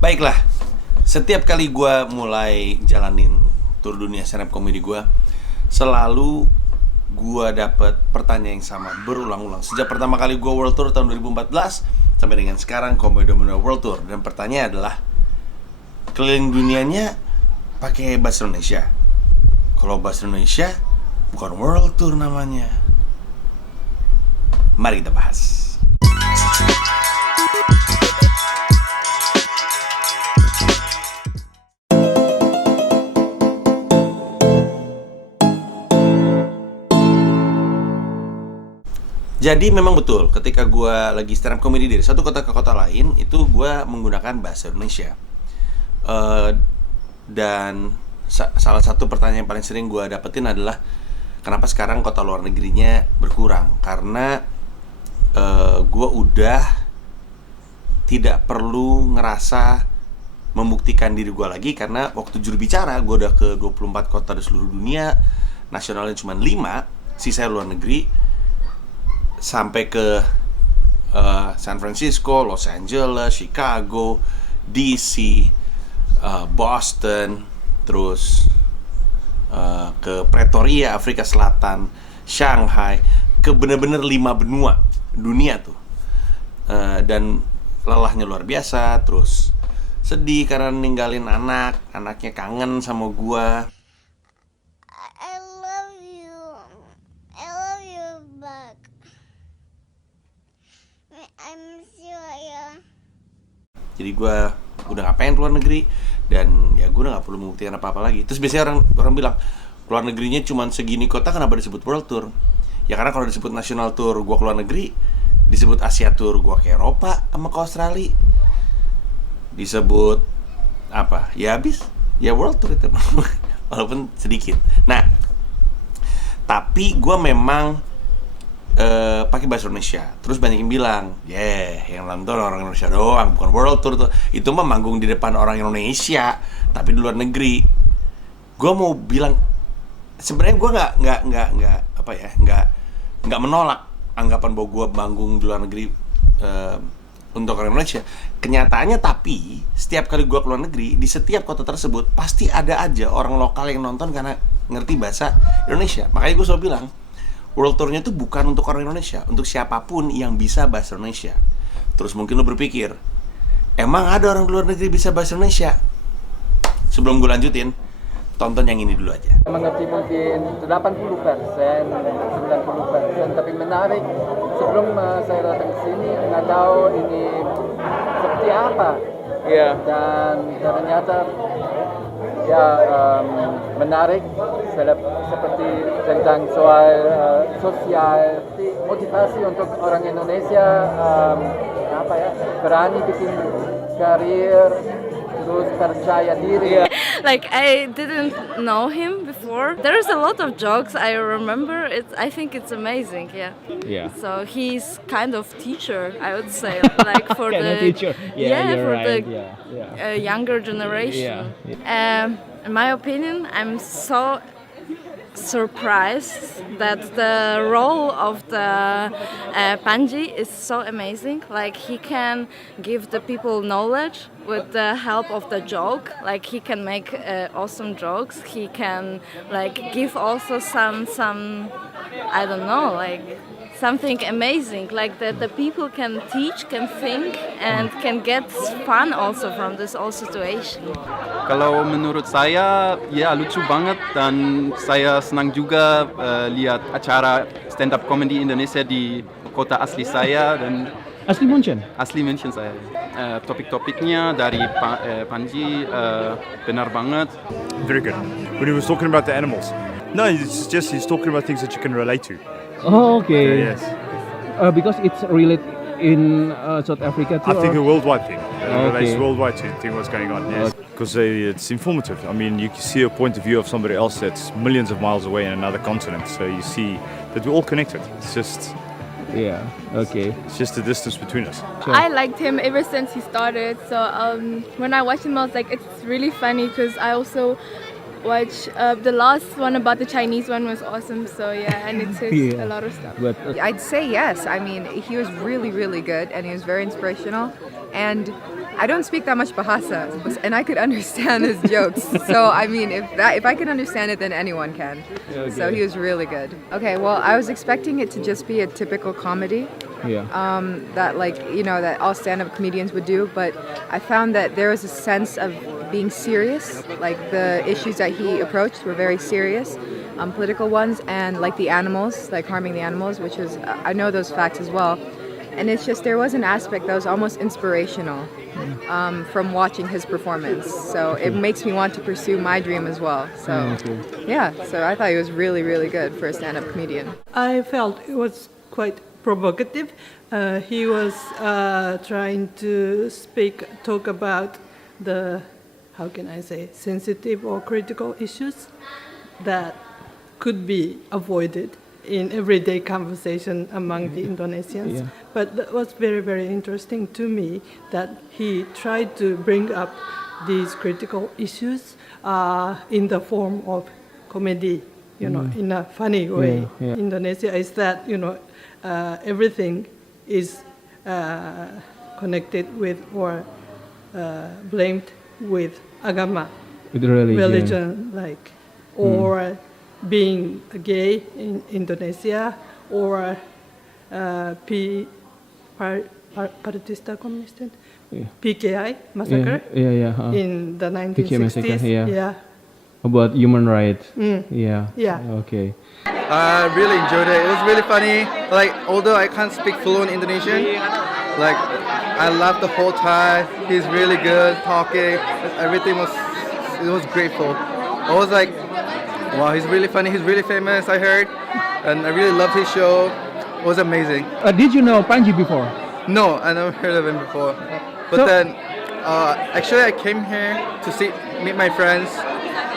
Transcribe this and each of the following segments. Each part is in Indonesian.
Baiklah, setiap kali gue mulai jalanin tur dunia stand up comedy gue, selalu gue dapet pertanyaan yang sama berulang-ulang. Sejak pertama kali gue world tour tahun 2014 sampai dengan sekarang Komedomino World Tour. Dan pertanyaannya adalah, keliling dunianya pakai bahasa Indonesia? Kalau bahasa Indonesia bukan world tour namanya. Mari kita bahas. Jadi memang betul, ketika gue lagi stand up comedy dari satu kota ke kota lain, itu gue menggunakan bahasa Indonesia. Dan salah satu pertanyaan yang paling sering gue dapetin adalah, kenapa sekarang kota luar negerinya berkurang? Karena gue udah tidak perlu ngerasa membuktikan diri gue lagi. Karena waktu juru bicara, gue udah ke 24 kota di seluruh dunia. Nasionalnya cuma 5, sisa luar negeri. Sampai ke San Francisco, Los Angeles, Chicago, DC, Boston, terus ke Pretoria, Afrika Selatan, Shanghai, ke bener-bener 5 benua dunia tuh. Dan lelahnya luar biasa, terus sedih karena ninggalin anaknya kangen sama gua. I love you. I love you back. I miss you, Ayah. Jadi gue udah gak pengen keluar negeri. Dan ya gue udah gak perlu membuktikan apa-apa lagi. Terus biasanya orang bilang, keluar negerinya cuma segini kota, kenapa disebut world tour? Ya karena kalau disebut national tour gue keluar negeri, disebut Asia tour gue ke Eropa sama ke Australia, disebut apa? Ya habis, ya world tour itu. Walaupun sedikit. Nah, tapi gue memang pakai bahasa Indonesia. Terus banyak yang bilang, yang nonton orang Indonesia doang, bukan world tour tuh. Itu mah manggung di depan orang Indonesia, tapi di luar negeri. Gue mau bilang, sebenarnya gue nggak menolak anggapan bahwa gue manggung di luar negeri untuk orang Indonesia. Kenyataannya tapi setiap kali gue keluar negeri, di setiap kota tersebut pasti ada aja orang lokal yang nonton karena ngerti bahasa Indonesia. Makanya gue selalu bilang, world tour-nya itu bukan untuk orang Indonesia, untuk siapapun yang bisa bahasa Indonesia. Terus mungkin lo berpikir, emang ada orang di luar negeri bisa bahasa Indonesia? Sebelum gue lanjutin, tonton yang ini dulu aja. Mengerti mungkin 80%, 90%, tapi menarik. Sebelum saya datang ke sini, nggak tahu ini seperti apa. Iya. Dan ternyata menarik seperti tentang soal sosial, motivasi untuk orang Indonesia berani bikin karir, terus percaya diri. Like, I didn't know him before. There's a lot of jokes I remember. I think it's amazing. Yeah. So he's kind of teacher, I would say, like for Kind the of teacher. Yeah, you're for right. the younger generation. In my opinion, I'm so surprised that the role of the Panji is so amazing. Like, he can give the people knowledge with the help of the joke. Like, he can make awesome jokes. He can like give also some I don't know, like something amazing, like that the people can teach, can think, and can get fun also from this whole situation. Kalau menurut saya, ya lucu banget, dan saya senang juga lihat acara stand up comedy Indonesia di kota asli saya dan Asli München. asli München saya. Topik-topiknya dari Panji benar banget. Very good. When he was talking about the animals. No, it's just he's talking about things that you can relate to. Oh, okay. Yes. Because it's related in South Africa too. I think a worldwide thing. Okay. It's worldwide to think what's going on. Yes. Because it's informative. I mean, you can see a point of view of somebody else that's millions of miles away in another continent. So you see that we're all connected. It's just Yeah. Okay. it's just the distance between us. I liked him ever since he started. So when I watched him, I was like, it's really funny because I also watch the last one about the Chinese one was awesome. So yeah, and it says Yeah. a lot of stuff. But I'd say yes. I mean, he was really, really good, and he was very inspirational. And I don't speak that much Bahasa, and I could understand his jokes. So I mean, if I can understand it, then anyone can. So he was really good. Okay, well, I was expecting it to just be a typical comedy. yeah. That that all stand-up comedians would do, but I found that there was a sense of being serious. Like the issues that he approached were very serious, political ones, and like the animals, like harming the animals, which was I know those facts as well. And it's just there was an aspect that was almost inspirational from watching his performance. So it makes me want to pursue my dream as well. So yeah, so I thought he was really, really good for a stand-up comedian. I felt it was quite provocative. He was trying to talk about the, how can I say, sensitive or critical issues that could be avoided in everyday conversation among the Indonesians. Yeah. But that was very, very interesting to me that he tried to bring up these critical issues in the form of comedy, in a funny way. Yeah. Indonesia is that, everything is connected with or blamed with agama, With religion. religion, like, or being gay in Indonesia, or Partista Komunisten, Yeah. PKI massacre Yeah. in the PKI 1960s. massacre, yeah. Yeah. About human rights. Yeah. Yeah. Okay. I really enjoyed it. It was really funny. Like, although I can't speak fluent Indonesian, like, I laughed the whole time. He's really good talking. Everything was grateful. I was like, wow, he's really funny. He's really famous, I heard. And I really loved his show. It was amazing. Did you know Panji before? No, I never heard of him before. But So- then, actually, I came here to meet my friends,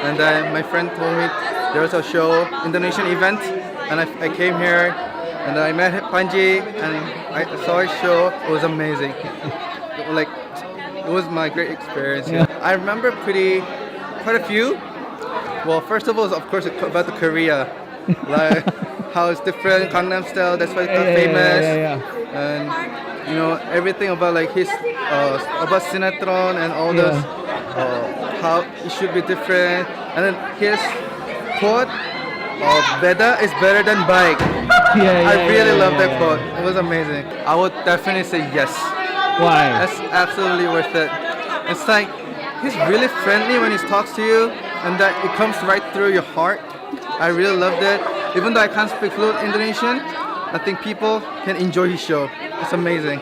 and then my friend told me there was a show, Indonesian event, and I came here, and I met Panji, and I saw his show. It was amazing. Like, it was my great experience. Yeah. I remember quite a few. Well, first of all, of course, about the Korea, like how it's different, Gangnam Style. That's why it's famous. Yeah. And everything about like his about sinetron and all those how it should be different. And then his quote, "Beda is better than bike." I really love that quote. It was amazing. I would definitely say yes. Why? That's absolutely worth it. It's like he's really friendly when he talks to you, and that it comes right through your heart. I really loved it. Even though I can't speak fluent Indonesian, I think people can enjoy his show. It's amazing.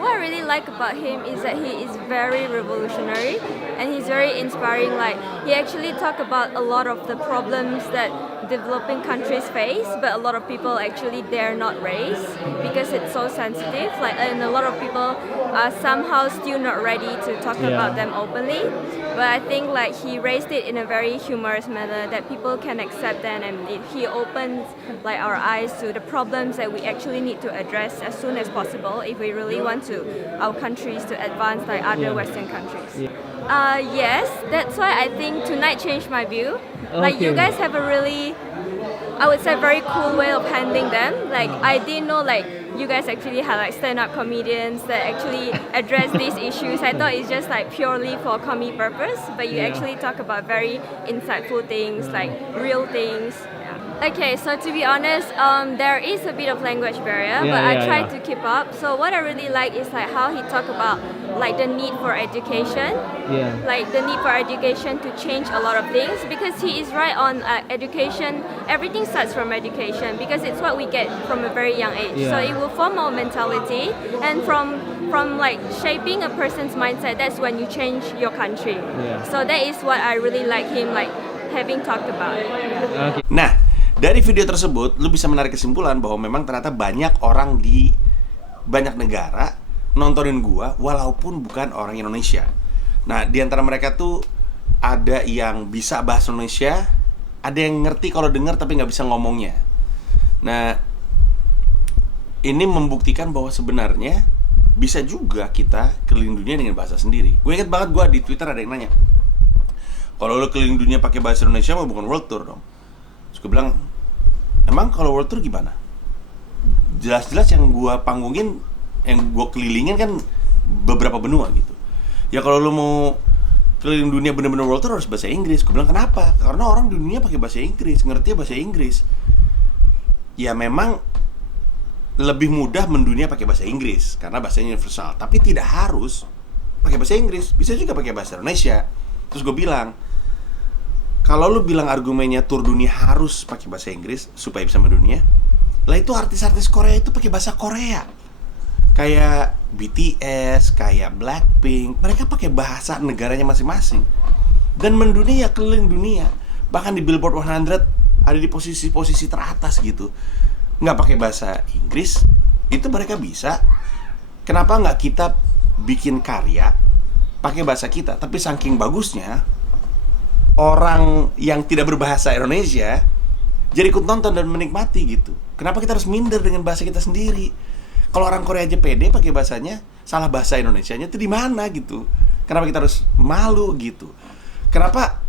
What I really like about him is that he is very revolutionary and he's very inspiring. Like, he actually talk about a lot of the problems that developing countries face, but a lot of people actually dare not raise because it's so sensitive. Like, and a lot of people are somehow still not ready to talk about them openly. But I think like he raised it in a very humorous manner that people can accept them, and he opens like our eyes to the problems that we actually need to address as soon as possible if we really want our countries to advance like other Western countries. Yes, that's why I think tonight changed my view. Like, you guys have a really, I would say, very cool way of handling them. Like, I didn't know like you guys actually had like stand-up comedians that actually address these issues. I thought it's just like purely for comedy purpose, but you actually talk about very insightful things, like real things. Okay, so to be honest, there is a bit of language barrier, but I try to keep up. So what I really like is like how he talk about like the need for education, like the need for education to change a lot of things, because he is right on education. Everything starts from education because it's what we get from a very young age. So it will form our mentality, and from like shaping a person's mindset, that's when you change your country. So that is what I really like him like having talked about. Nah, dari video tersebut lu bisa menarik kesimpulan bahwa memang ternyata banyak orang di banyak negara nontonin gua walaupun bukan orang Indonesia. Nah, di antara mereka tuh ada yang bisa bahasa Indonesia, ada yang ngerti kalau dengar tapi nggak bisa ngomongnya. Nah, ini membuktikan bahwa sebenarnya bisa juga kita keliling dunia dengan bahasa sendiri. Gue inget banget gue di Twitter ada yang nanya, Kalau lu keliling dunia pakai bahasa Indonesia mah bukan world tour dong. Terus gue bilang, emang kalau world tour gimana? Jelas-jelas yang gue panggungin, yang gue kelilingin kan beberapa benua gitu. Ya kalau lu mau keliling dunia bener-bener world tour harus bahasa Inggris. Gue bilang kenapa? Karena orang di dunia pakai bahasa Inggris, ngerti bahasa Inggris. Ya memang lebih mudah mendunia pakai bahasa Inggris karena bahasanya universal. Tapi tidak harus pakai bahasa Inggris, bisa juga pakai bahasa Indonesia. Terus gue bilang, kalau lu bilang argumennya tour dunia harus pakai bahasa Inggris supaya bisa mendunia, lah itu artis-artis Korea itu pakai bahasa Korea. Kayak BTS, kayak Blackpink, mereka pakai bahasa negaranya masing-masing dan mendunia, keliling dunia. Bahkan di Billboard 100 ada di posisi-posisi teratas gitu. Nggak pakai bahasa Inggris, itu mereka bisa. Kenapa nggak kita bikin karya pakai bahasa kita? Tapi saking bagusnya, orang yang tidak berbahasa Indonesia jadi ikut nonton dan menikmati gitu. Kenapa kita harus minder dengan bahasa kita sendiri? Kalau orang Korea aja pede pakai bahasanya, salah bahasa Indonesianya itu di mana gitu? Kenapa kita harus malu gitu? Kenapa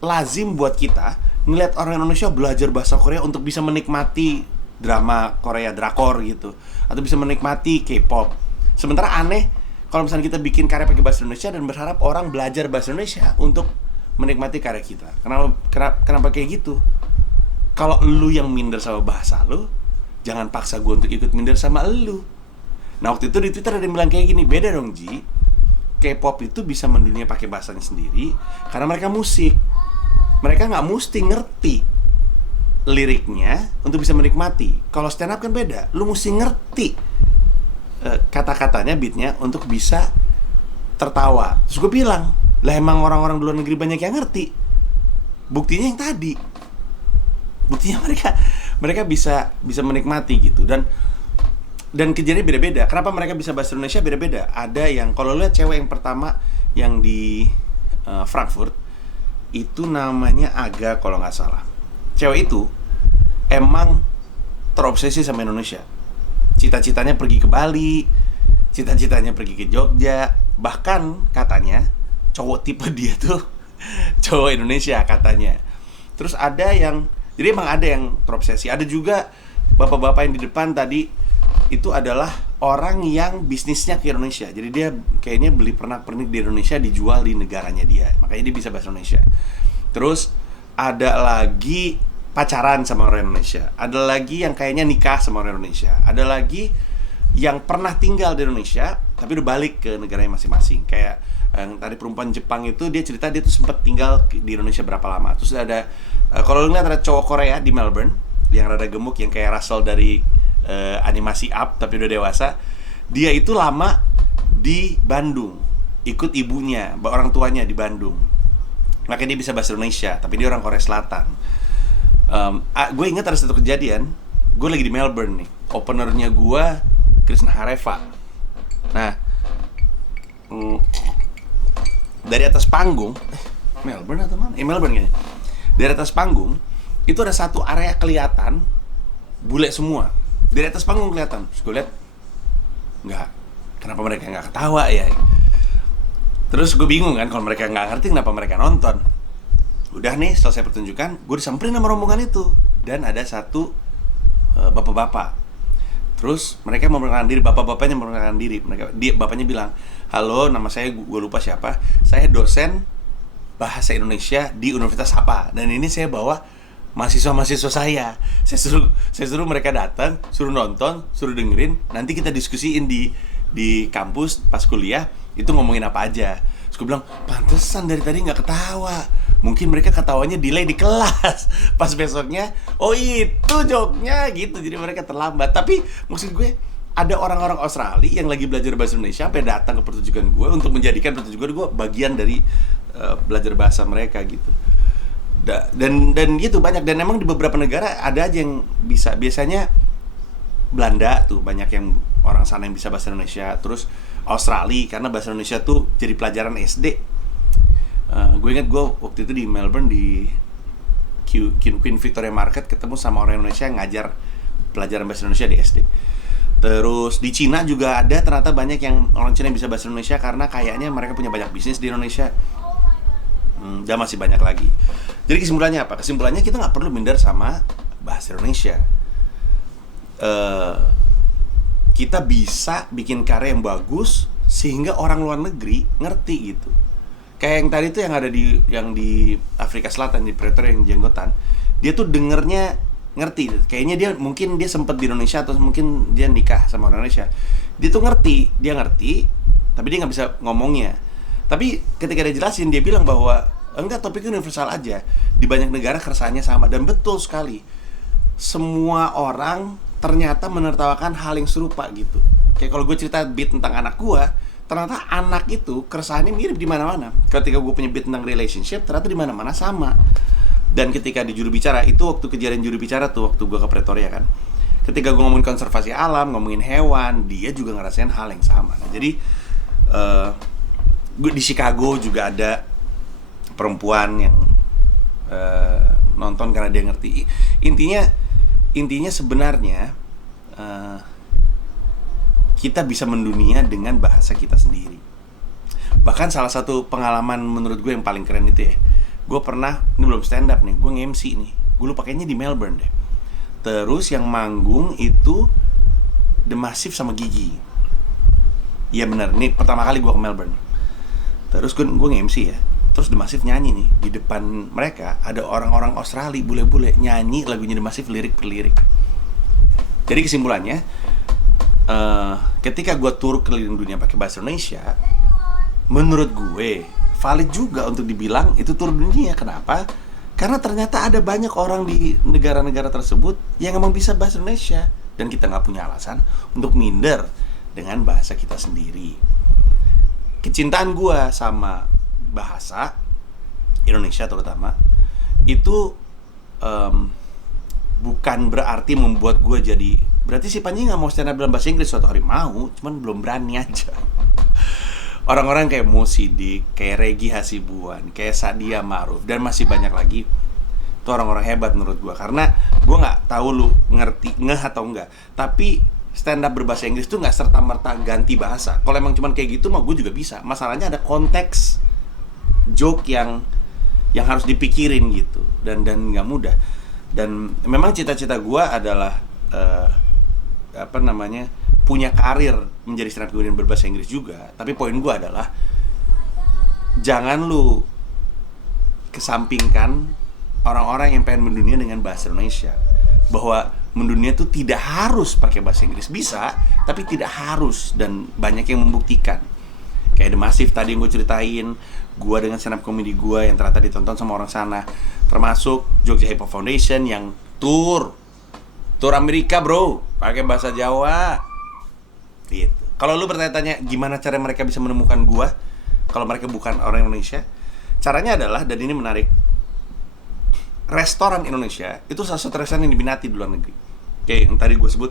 lazim buat kita ngeliat orang Indonesia belajar bahasa Korea untuk bisa menikmati drama Korea, drakor gitu, atau bisa menikmati K-pop? Sementara aneh kalau misalnya kita bikin karya pakai bahasa Indonesia dan berharap orang belajar bahasa Indonesia untuk menikmati karya kita. Kenapa kayak gitu? Kalau lu yang minder sama bahasa lu, jangan paksa gue untuk ikut minder sama lu. Nah waktu itu di Twitter ada yang bilang kayak gini, beda dong Ji, K-pop itu bisa mendunia pakai bahasanya sendiri karena mereka musik. Mereka nggak mesti ngerti liriknya untuk bisa menikmati. Kalau stand up kan beda, lu mesti ngerti kata-katanya, beatnya untuk bisa tertawa. Terus gue bilang, lah emang orang-orang di luar negeri banyak yang ngerti. Buktinya yang tadi, buktinya mereka bisa menikmati gitu. Dan kejadiannya beda-beda. Kenapa mereka bisa bahasa Indonesia beda-beda? Ada yang, kalau lihat cewek yang pertama yang di Frankfurt itu namanya Aga kalau nggak salah. Cewek itu emang terobsesi sama Indonesia. Cita-citanya pergi ke Bali, cita-citanya pergi ke Jogja. Bahkan katanya cowok tipe dia tuh cowok Indonesia katanya. Terus ada yang, jadi emang ada yang terobsesi. Ada juga bapak-bapak yang di depan tadi itu adalah orang yang bisnisnya ke Indonesia. Jadi dia kayaknya beli pernak-pernik di Indonesia dijual di negaranya dia. Makanya dia bisa bahasa Indonesia. Terus ada lagi pacaran sama orang Indonesia. Ada lagi yang kayaknya nikah sama orang Indonesia. Ada lagi yang pernah tinggal di Indonesia tapi udah balik ke negaranya masing-masing. Kayak yang tadi perempuan Jepang itu, dia cerita dia tuh sempat tinggal di Indonesia berapa lama. Terus ada kalau lu lihat ada cowok Korea di Melbourne yang rada gemuk, yang kayak Russell dari animasi Up tapi udah dewasa. Dia itu lama di Bandung, ikut ibunya, orang tuanya di Bandung. Makanya dia bisa bahasa Indonesia, tapi dia orang Korea Selatan. Gue ingat ada satu kejadian, gue lagi di Melbourne nih, openernya gue Krishna Hareva. Nah, dari atas panggung, Melbourne atau mana? Melbourne kayaknya. Dari atas panggung itu ada satu area kelihatan bule semua. Dari atas panggung kelihatan. Terus gue lihat, nggak, kenapa mereka nggak ketawa ya? Terus gue bingung kan, kalau mereka nggak ngerti kenapa mereka nonton. Udah nih, selesai pertunjukan, gue disamperin sama rombongan itu. Dan ada satu bapak-bapak. Terus mereka memperkenalkan diri, bapak-bapaknya memperkenalkan diri. Bapaknya bilang, halo, nama saya, gue lupa siapa, saya dosen bahasa Indonesia di Universitas apa. Dan ini saya bawa mahasiswa-mahasiswa saya. Saya suruh mereka datang, suruh nonton, suruh dengerin. Nanti kita diskusiin di kampus pas kuliah, itu ngomongin apa aja. Terus gue bilang, pantesan dari tadi nggak ketawa. Mungkin mereka ketawanya delay di kelas. Pas besoknya, oh itu joknya gitu. Jadi mereka terlambat. Tapi maksud gue, ada orang-orang Australia yang lagi belajar bahasa Indonesia sampai datang ke pertunjukan gue untuk menjadikan pertunjukan gue bagian dari belajar bahasa mereka gitu. Dan gitu banyak. Dan emang di beberapa negara ada aja yang bisa. Biasanya Belanda tuh banyak yang orang sana yang bisa bahasa Indonesia. Terus Australia, karena bahasa Indonesia tuh jadi pelajaran SD. Gue ingat gue waktu itu di Melbourne di Queen Victoria Market ketemu sama orang Indonesia yang ngajar pelajaran bahasa Indonesia di SD. Terus di Cina juga ada ternyata banyak yang orang Cina yang bisa bahasa Indonesia karena kayaknya mereka punya banyak bisnis di Indonesia. Dan masih banyak lagi. Jadi kesimpulannya apa? Kesimpulannya kita nggak perlu minder sama bahasa Indonesia. Kita bisa bikin karya yang bagus sehingga orang luar negeri ngerti gitu. Kayak yang tadi tuh yang di Afrika Selatan, di Pretoria yang jenggotan, dia tuh dengernya ngerti. Kayaknya mungkin dia sempet di Indonesia atau mungkin dia nikah sama orang Indonesia. Dia tuh ngerti, tapi dia nggak bisa ngomongnya. Tapi ketika dia jelasin, dia bilang bahwa enggak, topiknya universal aja. Di banyak negara keresahannya sama. Dan betul sekali, semua orang ternyata menertawakan hal yang serupa gitu. Kayak kalau gue cerita beat tentang anak gue, ternyata anak itu keresahannya mirip di mana-mana. Ketika gue punya beat tentang relationship, ternyata di mana-mana sama. Dan ketika di juru bicara, itu waktu kejadian juru bicara tuh, waktu gue ke Pretoria kan. Ketika gue ngomongin konservasi alam, ngomongin hewan, dia juga ngerasain hal yang sama. Nah, jadi gue di Chicago juga ada perempuan yang nonton karena dia ngerti. Intinya sebenarnya kita bisa mendunia dengan bahasa kita sendiri. Bahkan salah satu pengalaman menurut gue yang paling keren itu ya, gue pernah, ini belum stand up nih, gue nge-MC nih. Gue lupa, kayaknya di Melbourne deh. Terus yang manggung itu The Massive sama Gigi. Iya benar, ini pertama kali gue ke Melbourne. Terus gue nge-MC ya. Terus The Massive nyanyi nih. Di depan mereka ada orang-orang Australia, bule-bule, nyanyi lagunya The Massive lirik per lirik. Jadi kesimpulannya, ketika gue tur keliling dunia pakai bahasa Indonesia, menurut gue valid juga untuk dibilang itu tur dunia. Kenapa? Karena ternyata ada banyak orang di negara-negara tersebut yang emang bisa bahasa Indonesia. Dan kita gak punya alasan untuk minder dengan bahasa kita sendiri. Kecintaan gue sama bahasa Indonesia terutama itu bukan berarti membuat gue jadi, berarti si Panji gak mau stand up dalam bahasa Inggris. Suatu hari mau, cuman belum berani aja. Orang-orang kayak Mo Sidik, kayak Regi Hasibuan, kayak Sadia Ma'ruf, dan masih banyak lagi. Itu orang-orang hebat menurut gue. Karena gue gak tahu lu ngerti atau enggak, tapi stand up berbahasa Inggris tuh gak serta-merta ganti bahasa. Kalau emang cuman kayak gitu mah gue juga bisa. Masalahnya ada konteks joke yang harus dipikirin gitu. Dan gak mudah. Dan memang cita-cita gue adalah punya karir menjadi stand up comedian berbahasa Inggris juga. Tapi poin gue adalah jangan lu kesampingkan orang-orang yang pengen mendunia dengan bahasa Indonesia. Bahwa mendunia itu tidak harus pakai bahasa Inggris. Bisa, tapi tidak harus. Dan banyak yang membuktikan. Kayak The Massive tadi yang gue ceritain, gue dengan stand up comedy gue yang ternyata ditonton sama orang sana. Termasuk Jogja Hip Hop Foundation yang tour Amerika bro, pakai bahasa Jawa gitu. Kalau lu bertanya-tanya gimana cara mereka bisa menemukan gue kalau mereka bukan orang Indonesia, caranya adalah, dan ini menarik, restoran Indonesia itu salah satu restoran yang diminati di luar negeri. Kayak yang tadi gue sebut,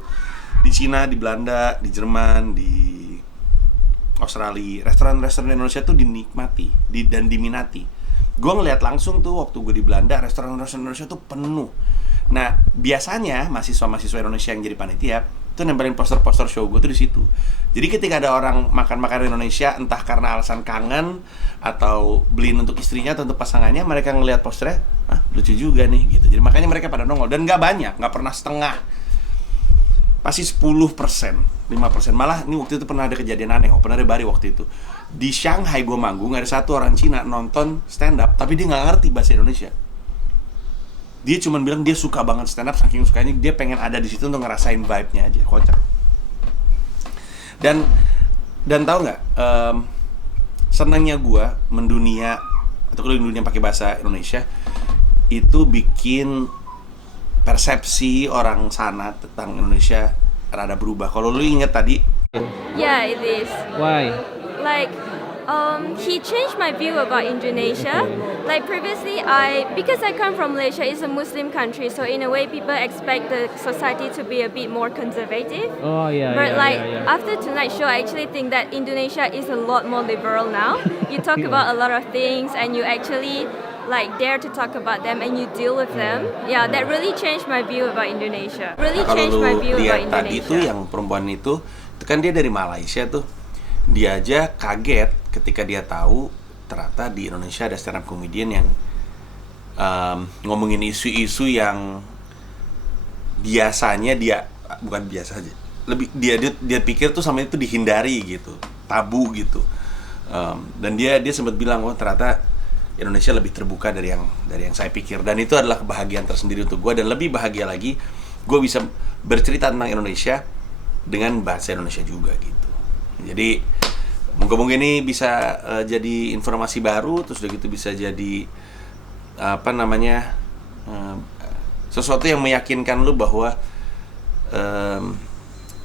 di Cina, di Belanda, di Jerman, di Australia, restoran-restoran Indonesia tuh dinikmati dan diminati. Gue ngeliat langsung tuh waktu gue di Belanda, restoran-restoran Indonesia tuh penuh. Nah, biasanya mahasiswa-mahasiswa Indonesia yang jadi panitia itu nempelin poster-poster show gue tuh di situ. Jadi ketika ada orang makan makanan Indonesia, entah karena alasan kangen atau beliin untuk istrinya atau untuk pasangannya, mereka ngelihat posternya, lucu juga nih gitu. Jadi makanya mereka pada nongol, dan nggak banyak, nggak pernah setengah, pasti 10%, 5%. Malah ini waktu itu pernah ada kejadian aneh, opener Bari waktu itu di Shanghai gue manggung, ada satu orang Cina nonton stand up tapi dia nggak ngerti bahasa Indonesia. Dia cuma bilang dia suka banget stand up, saking sukanya dia pengen ada di situ untuk ngerasain vibe-nya aja, kocak. Dan tahu nggak, senangnya gue mendunia atau keliling dunia pakai bahasa Indonesia itu bikin persepsi orang sana tentang Indonesia rada berubah. Kalau lu inget tadi, Yeah, it is. Why? Like, he changed my view about Indonesia. Like previously, because I come from Malaysia, it's a Muslim country, so in a way, people expect the society to be a bit more conservative. Oh yeah. But yeah. after tonight's show, I actually think that Indonesia is a lot more liberal now. You talk about a lot of things, and you actually dare to talk about them, and you deal with them. Yeah, that really changed my view about Indonesia. Really changed my view about Indonesia. Kalau lu lihat tadi tuh yang perempuan itu kan dia dari Malaysia tuh. Dia aja kaget ketika dia tahu ternyata di Indonesia ada stand up comedian yang ngomongin isu-isu yang biasanya bukan biasa aja, lebih dia pikir tuh sama itu dihindari gitu, tabu gitu. Dan dia sempat bilang, oh ternyata Indonesia lebih terbuka dari yang saya pikir, dan itu adalah kebahagiaan tersendiri untuk gue. Dan lebih bahagia lagi, gue bisa bercerita tentang Indonesia dengan bahasa Indonesia juga gitu. Jadi moga-moga ini bisa jadi informasi baru, terus udah gitu bisa jadi sesuatu yang meyakinkan lu bahwa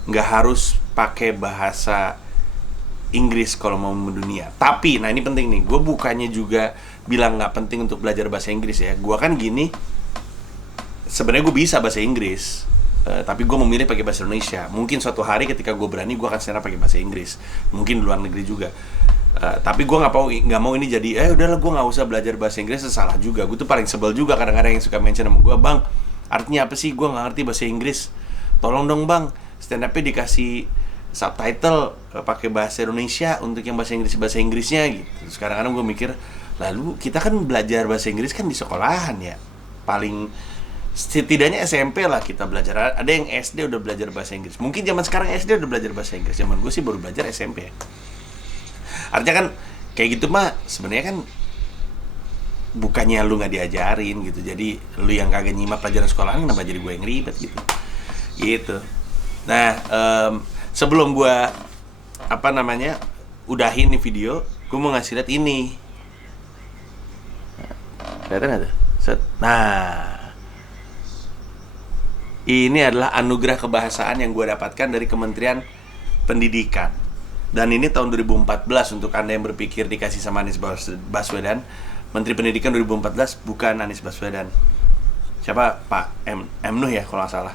nggak harus pakai bahasa Inggris kalau mau mendunia. Tapi, nah ini penting nih, gue bukannya juga bilang nggak penting untuk belajar bahasa Inggris ya. Gue kan gini, sebenarnya gue bisa bahasa Inggris, tapi gue memilih pakai bahasa Indonesia. Mungkin suatu hari ketika gue berani, gue akan stand up pakai bahasa Inggris. Mungkin di luar negeri juga. Tapi gue nggak mau ini jadi udahlah gue nggak usah belajar bahasa Inggris. Salah juga. Gue tuh paling sebel juga kadang-kadang yang suka mention sama gue, bang, artinya apa sih? Gue nggak ngerti bahasa Inggris. Tolong dong bang, stand up-nya dikasih subtitle pakai bahasa Indonesia untuk yang bahasa Inggrisnya gitu. Terus kadang-kadang gue mikir, lalu kita kan belajar bahasa Inggris kan di sekolahan ya. Paling setidaknya SMP lah kita belajar. Ada yang SD udah belajar bahasa Inggris. Mungkin zaman sekarang SD udah belajar bahasa Inggris. Zaman gue sih baru belajar SMP ya. Artinya kan kayak gitu mah sebenarnya kan bukannya lu nggak diajarin gitu. Jadi lu yang kagak nyimak pelajaran sekolahan, kenapa jadi gue yang ribet gitu. Gitu. Nah, sebelum gue udahin nih video, gue mau ngasih lihat ini. Kelihatan nggak tuh? Set. Nah, ini adalah anugerah kebahasaan yang gue dapatkan dari Kementerian Pendidikan. Dan ini tahun 2014 untuk Anda yang berpikir dikasih sama Anies Baswedan. Menteri Pendidikan 2014 bukan Anies Baswedan. Siapa? Pak M. Nuh ya kalau nggak salah.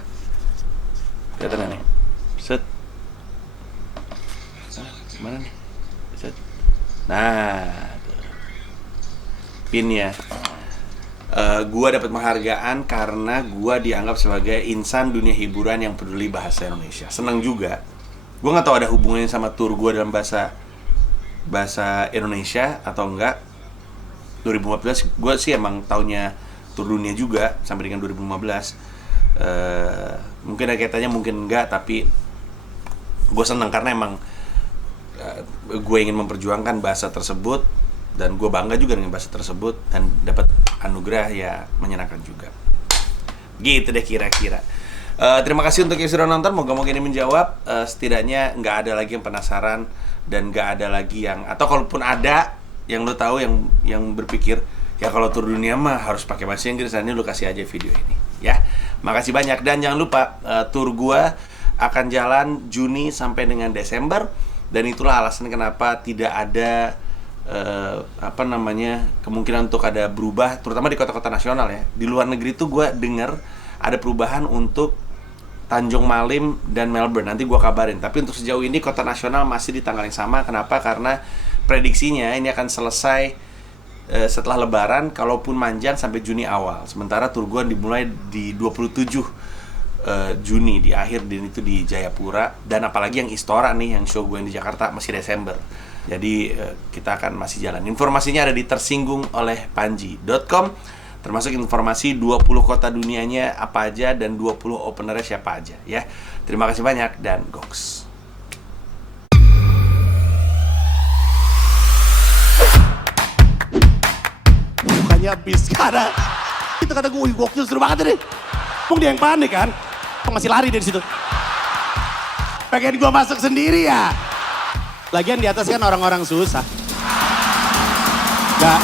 Kelihatan nih. Set. Mana nih? Set. Nah, pinnya. Gua dapat penghargaan karena gua dianggap sebagai insan dunia hiburan yang peduli bahasa Indonesia. Senang juga. Gua nggak tahu ada hubungannya sama tour gua dalam bahasa Indonesia atau enggak. 2015 gua sih emang taunya tour dunia juga sampai dengan 2015. Mungkin ada kaitannya, mungkin enggak, tapi gue senang karena emang gue ingin memperjuangkan bahasa tersebut dan gue bangga juga dengan bahasa tersebut, dan dapat anugerah ya menyenangkan juga. Gitu deh kira-kira. Terima kasih untuk yang sudah nonton. Moga-moga ini menjawab. Setidaknya nggak ada lagi yang penasaran dan nggak ada lagi yang, atau kalaupun ada yang lo tahu yang berpikir ya kalau tur dunia mah harus pakai bahasa Inggris, dan ini lo kasih aja video ini ya. Makasih banyak, dan jangan lupa tur gua akan jalan Juni sampai dengan Desember, dan itulah alasan kenapa tidak ada kemungkinan untuk ada berubah, terutama di kota-kota nasional ya. Di luar negeri tuh gua dengar ada perubahan untuk Tanjung Malim dan Melbourne. Nanti gua kabarin. Tapi untuk sejauh ini kota nasional masih di tanggal yang sama. Kenapa? Karena prediksinya ini akan selesai setelah Lebaran, kalaupun manjang sampai Juni awal. Sementara tur gua dimulai di 27 Juni di akhir, dan itu di Jayapura. Dan apalagi yang Istora nih, yang show gue yang di Jakarta masih Desember. Jadi kita akan masih jalan. Informasinya ada di tersinggungolepanji.com, termasuk informasi 20 kota dunianya apa aja dan 20 openernya siapa aja ya. Terima kasih banyak dan goks. Habis karena itu kata gue, gokil seru banget deh. Pung dia yang panik kan, masih lari dari situ. Pengen gue masuk sendiri ya. Lagian di atas kan orang-orang susah. Gak